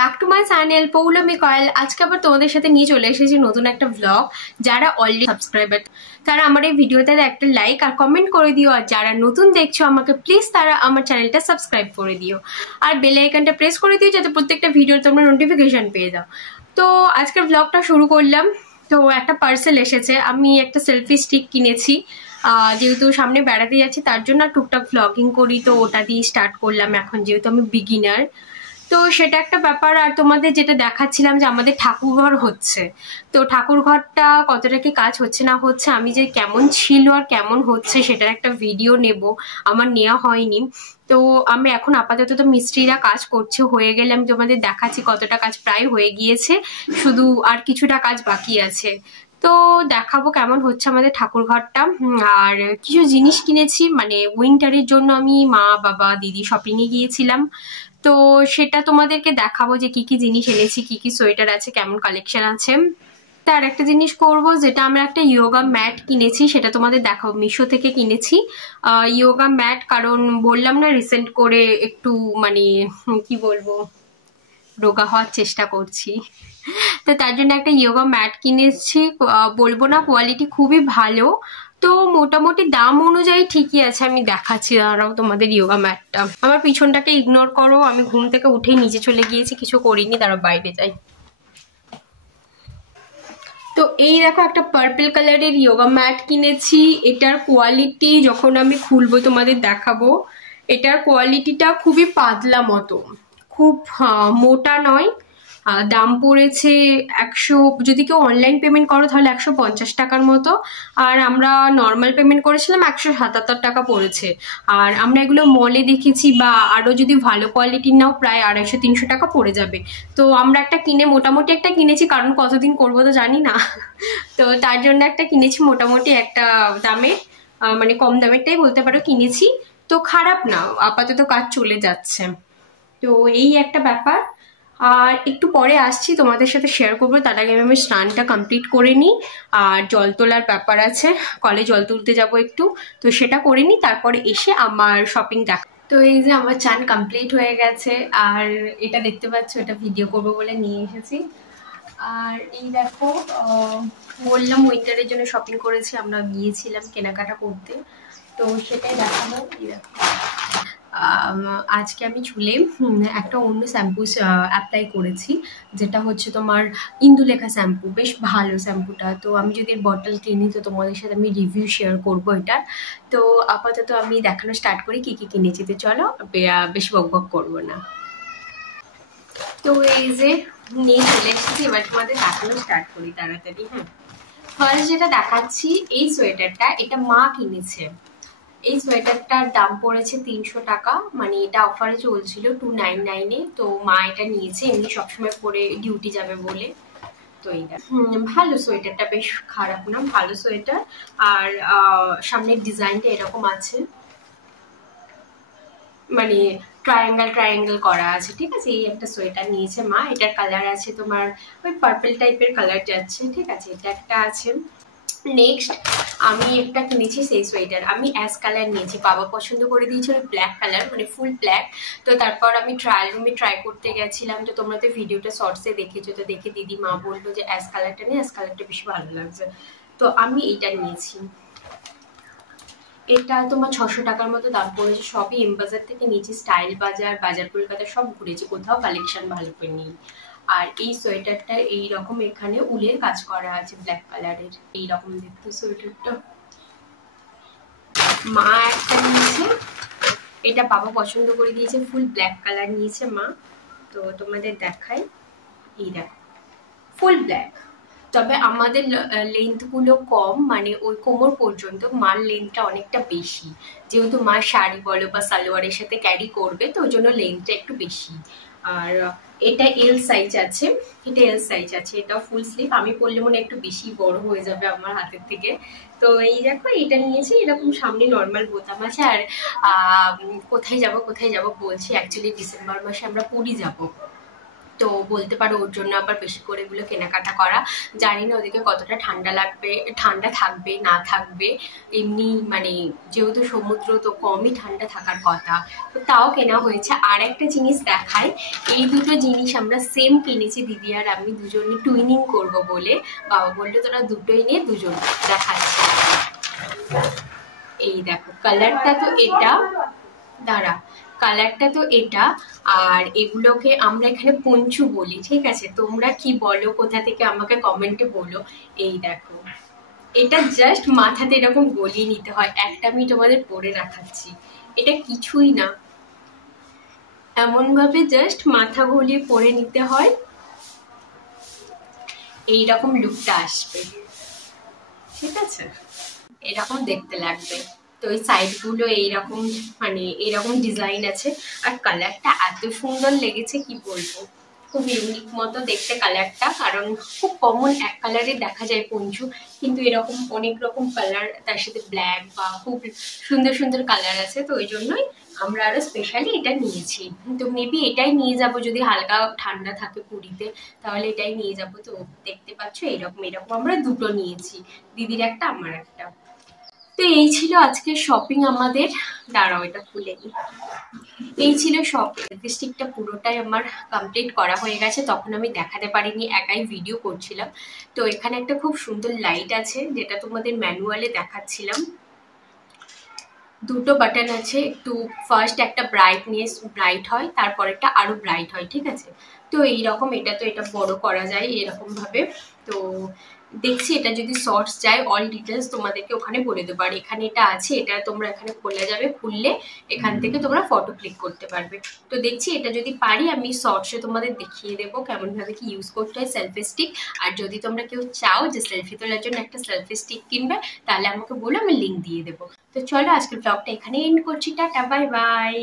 Back to my channel Poulami Koyel. আজকে আবার তোমাদের সাথে নিয়ে চলে এসেছি নতুন একটা ব্লগ। যারা অলরেডি সাবস্ক্রাইবার তারা আমার এই ভিডিওতে একটা লাইক আর কমেন্ট করে দিও, আর যারা নতুন দেখছো আমাকে প্লিজ তারা আমার চ্যানেলটা সাবস্ক্রাইব করে দিও আর বেল আইকনটা প্রেস করে দিও যাতে প্রত্যেকটা ভিডিওর তোমরা নোটিফিকেশন পেয়ে যাও। তো আজকের ব্লগটা শুরু করলাম। তো একটা পার্সেল এসেছে, আমি একটা সেলফি স্টিক কিনেছি, যেহেতু সামনে বেড়াতে যাচ্ছি তার জন্য টুকটাক ভ্লগিং করি, তো ওটা দিয়ে স্টার্ট করলাম এখন, যেহেতু আমি বিগিনার। তো সেটা একটা ব্যাপার। আর তোমাদের যেটা দেখাচ্ছিলাম যে আমাদের ঠাকুরঘর হচ্ছে, তো ঠাকুরঘরটা কতটা কি কাজ হচ্ছে না হচ্ছে, আমি যে কেমন ছিল আর কেমন হচ্ছে সেটার একটা ভিডিও নেব, আমার নেওয়া হয়নি। তো আমি এখন আপাতত তো মিস্ত্রিরা কাজ করছে, হয়ে গেলে আমি তোমাদের দেখাচ্ছি কতটা কাজ প্রায় হয়ে গিয়েছে, শুধু আর কিছুটা কাজ বাকি আছে। তো দেখাবো কেমন হচ্ছে আমাদের ঠাকুর ঘরটা। আর কিছু জিনিস কিনেছি, মানে উইন্টারের জন্য আমি মা বাবা দিদি শপিং এ গিয়েছিলাম, তো সেটা তোমাদেরকে দেখাবো যে কি কি জিনিস এনেছি, কি কি সোয়েটার আছে, কেমন কালেকশন আছে। তার একটা জিনিস করব, যেটা আমরা একটা ইয়োগা ম্যাট কিনেছি, সেটা তোমাদের দেখাবো। মিশো থেকে কিনেছি ইয়োগা ম্যাট, কারণ বললাম না রিসেন্ট করে একটু মানে কি বলবো রোগা হওয়ার চেষ্টা করছি, তো তার জন্য একটা ইয়োগা ম্যাট কিনেছি। বলবো না কোয়ালিটি খুবই ভালো, তো মোটামুটি দাম অনুযায়ী ঠিকই আছে। আমি দেখাচ্ছি দাঁড়াও তোমাদের ইয়োগা ম্যাটটা। আমার পিছনটাকে ইগনোর করো, আমি ঘুম থেকে উঠেই নিচে চলে গিয়েছি, কিছু করিনি, দাঁড়াও বাইরে যাই। তো এই দেখো একটা পার্পল কালারের ইয়োগা ম্যাট কিনেছি। এটার কোয়ালিটি যখন আমি খুলবো তোমাদের দেখাবো। এটার কোয়ালিটিটা খুবই পাতলা মতো, খুব মোটা নয়। দাম পড়েছে 100, যদি কেউ অনলাইন পেমেন্ট করো তাহলে 150 টাকার মতো, আর আমরা নর্মাল পেমেন্ট করেছিলাম 177 টাকা পড়েছে। আর আমরা এগুলো মলে দেখেছি, বা আরো যদি ভালো কোয়ালিটির নাও প্রায় 250-300 টাকা পড়ে যাবে। তো আমরা একটা কিনে মোটামুটি একটা কিনেছি, কারণ কতদিন করবো তো জানি না, তো তার জন্য একটা কিনেছি মোটামুটি একটা দামে, মানে কম দামেরটাই বলতে পারো কিনেছি। তো খারাপ না, আপাতত কাজ চলে যাচ্ছে। তো এই একটা ব্যাপার। আর একটু পরে আসছি তোমাদের সাথে শেয়ার করবো, তার আগে আমি স্নানটা কমপ্লিট করে নিই। আর জল তোলার ব্যাপার আছে, কলে জল তুলতে যাব একটু, তো সেটা করে নিই, তারপরে এসে আমার শপিং দেখা। তো এই যে আমার চান কমপ্লিট হয়ে গেছে, আর এটা দেখতে পাচ্ছ, এটা ভিডিও করবো বলে নিয়ে এসেছি। আর এই দেখো বললাম উইন্টারের জন্য শপিং করেছি, আমরা গিয়েছিলাম কেনাকাটা করতে, তো সেটাই দেখাবো। এই দেখো আজকে আমি চুলে একটা অন্য শ্যাম্পু অ্যাপ্লাই করেছি, যেটা হচ্ছে তোমার ইন্দুলেখা শ্যাম্পু, বেশ ভালো শ্যাম্পুটা। তো আমি যদি এর বটল কিনি তো তোমাদের সাথে আমি রিভিউ শেয়ার করবো এটার। তো আপাতত আমি দেখানো স্টার্ট করি কি কি কিনেছি, তো চলো বেশি বকবক করবো না। তো এই যে নিয়ে চলে এসেছি, এবার তোমাদের দেখানো স্টার্ট করি তাড়াতাড়ি। হ্যাঁ, ফার্স্ট যেটা দেখাচ্ছি এই সোয়েটারটা, এটা মা কিনেছে। এই সোয়েটারটার দাম পড়েছে 300 টাকা, মানে এটা অফারে চলছিল 299-এ। তো মা এটা নিয়েছে এমনি সবসময় পরে ডিউটি যাবে বলে। তো এইটা ভালো সোয়েটারটা, বেশ খারাপ না, ভালো সোয়েটার। আর সামনের ডিজাইনটা এরকম আছে, মানে ট্রায়াঙ্গেল করা আছে, ঠিক আছে। এই একটা সোয়েটার নিয়েছে মা, এটার কালার আছে তোমার ওই পার্পল টাইপের কালার যাচ্ছে, ঠিক আছে। এটা একটা আছে। নেক্সট আমি একটা কিনেছি সেই সোয়েটার, আমি অ্যাশ কালার নিয়েছি, বাবা পছন্দ করে দিয়েছিল ব্ল্যাক কালার, মানে ফুল ব্ল্যাক। তো তারপর আমি ট্রায়াল রুমে ট্রাই করতে গেছিলাম, তো তোমরা তো ভিডিওটা শর্টসে দেখেছো, তো দেখে দিদি মা বললো যে অ্যাশ কালারটা নিয়ে, অ্যাশ কালারটা বেশি ভালো লাগছে, তো আমি এইটা নিয়েছি। এটা তোমার 600 টাকার মতো দাম পড়েছে, সবই এম বাজার থেকে নিয়েছি, স্টাইল বাজার, বাজার কলকাতা সব ঘুরেছি, কোথাও কালেকশন ভালো করে নেই। আর এই সোয়েটারটা এইরকম এখানে উলের কাজ করা আছে ব্ল্যাক কালারের, এইরকম দেখতে সোয়েটারটা। মা একটা নিয়েছে, এটা বাবা পছন্দ করে দিয়েছে, ফুল ব্ল্যাক কালার নিয়েছে মা। তো তোমাদের দেখাই, এই দেখো ফুল ব্ল্যাক। তবে আমাদের লেন্থ গুলো কম, মানে ওই কোমর পর্যন্ত, মার লেন্থটা অনেকটা বেশি, যেহেতু মা শাড়ি বলো বা সালোয়ারের সাথে ক্যারি করবে, তো ওই জন্য লেন্থটা একটু বেশি। আর এটা এল সাইজ আছে, এটা এল সাইজ আছে, এটা ফুল স্লিভ, আমি পরলে মনে একটু বেশি বড় হয়ে যাবে আমার হাতের থেকে। তো এই দেখো এটা নিয়েছি, এরকম সামনে নর্মাল বোতাম আছে। আর কোথায় যাব বলছি, অ্যাকচুয়ালি ডিসেম্বর মাসে আমরা পুরী যাব, তো বলতে পারো ওর জন্য আবার বেশি করে এগুলো কেনাকাটা করা। জানি না ওদিকে কতটা ঠান্ডা লাগবে, ঠান্ডা থাকবে না থাকবে। এমনি মানে যেহেতু সমুদ্র তো কমই ঠান্ডা থাকার কথা, তো তাও কেনা হয়েছে। আর একটা জিনিস দেখায়, এই দুটো জিনিস আমরা সেম কিনেছি দিদি আর আমি দুজনে টুইনিং করব বলে। বাবা বললো তোরা দুটোই নিয়ে দুজন দেখাচ্ছে। এই দেখো কালারটা তো এটা, দাঁড়া, কালারটা তো এটা। আর এগুলোকে আমরা এখানে পঞ্চু বলি, ঠিক আছে? তোমরা কি বলো কোথা থেকে আমাকে কমেন্টে বলো। এই দেখো, এটা জাস্ট মাথাতে এরকম গলিয়ে নিতে হয়। একটা আমি তোমাদের পরে দেখাচ্ছি, এটা কিছুই না, এমন ভাবে জাস্ট মাথা গলিয়ে পরে নিতে হয়, এইরকম লুকটা আসবে, ঠিক আছে? এরকম দেখতে লাগবে। তো এই সাইড গুলো এইরকম মানে এরকম ডিজাইন আছে। আর কালারটা এত সুন্দর লেগেছে কি বলবো, খুব ইউনিক মতো দেখতে কালারটা। কারণ খুব কমন এক কালারে দেখা যায় পঞ্চু, কিন্তু এরকম অনেক রকম কালার, তার সাথে ব্ল্যাক বা খুব সুন্দর সুন্দর কালার আছে। তো ওই জন্যই আমরা আরো স্পেশালি এটা নিয়েছি। তো মেবি এটাই নিয়ে যাব যদি হালকা ঠান্ডা থাকে পুরীতে, তাহলে এটাই নিয়ে যাব। তো দেখতে পাচ্ছ এরকম এরকম আমরা দুটো নিয়েছি, দিদির একটা আমার একটা। তো এই ছিল আজকে শপিং আমাদের। দাঁড়াও এটা খুলে নিই। এই ছিল শপিং, লিপস্টিকটা পুরোটাই আমার কমপ্লিট করা হয়ে গেছে। তখন আমি দেখাতে পারিনি, একাই ভিডিও করছিলাম। তো এখানে একটা খুব সুন্দর লাইট আছে, যেটা তোমাদের ম্যানুয়ালে দেখাচ্ছিলাম। দুটো বাটন আছে, একটু ফার্স্ট একটা ব্রাইটনেস ব্রাইট হয়, তারপরেরটা আরো ব্রাইট হয়, ঠিক আছে? তো এইরকম এটা তো এটা বড় করা যায় এরকম ভাবে। তো দেখছি এটা যদি শর্টস যায়, অল ডিটেলস তোমাদেরকে ওখানে বলে দেবো। আর এখানে এটা আছে, এটা তোমরা এখানে খোলা যাবে, খুললে এখান থেকে তোমরা ফটো ক্লিক করতে পারবে। তো দেখছি এটা যদি পারি আমি শর্টসে তোমাদের দেখিয়ে দেবো কেমন ভাবে কি ইউজ করতে হয় সেলফি স্টিক। আর যদি তোমরা কেউ চাও যে সেলফি তোলার জন্য একটা সেলফি স্টিক কিনবে, তাহলে আমাকে বলো, আমি লিঙ্ক দিয়ে দেবো। তো চলো আজকের ব্লগটা এখানে এন্ড করছি, টাটা বাই বাই।